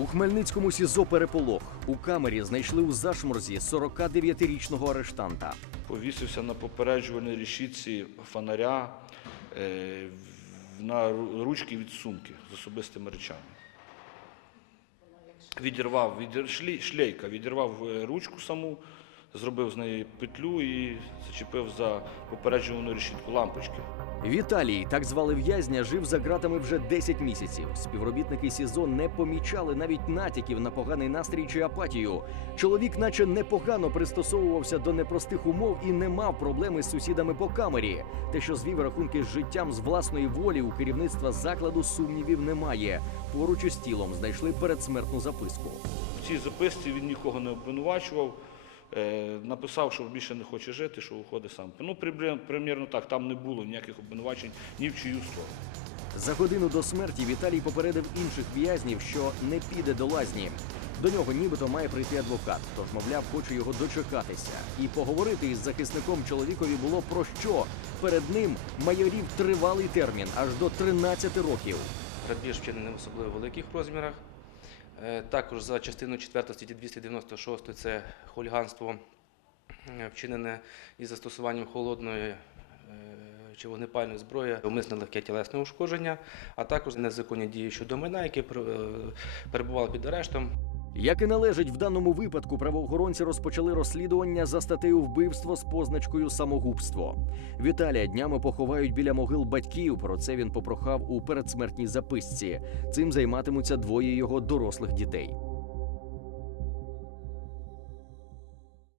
У Хмельницькому СІЗО переполох. У камері знайшли у зашморзі 49-річного арештанта. Повісився на попереджувальній рішіці фонаря е, на ручки від сумки з особистими речами. Відірвав від шлейка, відірвав е, ручку саму, зробив з неї петлю і зачепив за попереджувальну решітку лампочки. Віталій, так звали в'язня, жив за ґратами вже 10 місяців. Співробітники СІЗО не помічали навіть натяків на поганий настрій чи апатію. Чоловік, наче непогано пристосовувався до непростих умов і не мав проблеми з сусідами по камері. Те, що звів рахунки з життям з власної волі у керівництва закладу, сумнівів немає. Поруч із тілом знайшли передсмертну записку. В цій записці він нікого не обвинувачував. Е, написав, що більше не хоче жити, що уходить сам. Ну, примірно так, там не було ніяких обвинувачень ні в чию сторону. За годину до смерті Віталій попередив інших в'язнів, що не піде до лазні. До нього нібито має прийти адвокат, тож, мовляв, хоче його дочекатися. І поговорити із захисником чоловікові було про що. Перед ним майорів тривалий термін аж до 13 років. Грабіж вчинений в особливо великих розмірах. Е, Також за частину 4 статті 296 це хуліганство е, вчинене із застосуванням холодної е, чи вогнепальної зброї, умисне легке тілесне ушкодження, а також незаконні дії щодо майна, які пер- перебували під арештом. Як і належить в даному випадку, правоохоронці розпочали розслідування за статтею вбивство з позначкою самогубство. Віталія днями поховають біля могил батьків. Про це він попрохав у передсмертній записці. Цим займатимуться двоє його дорослих дітей.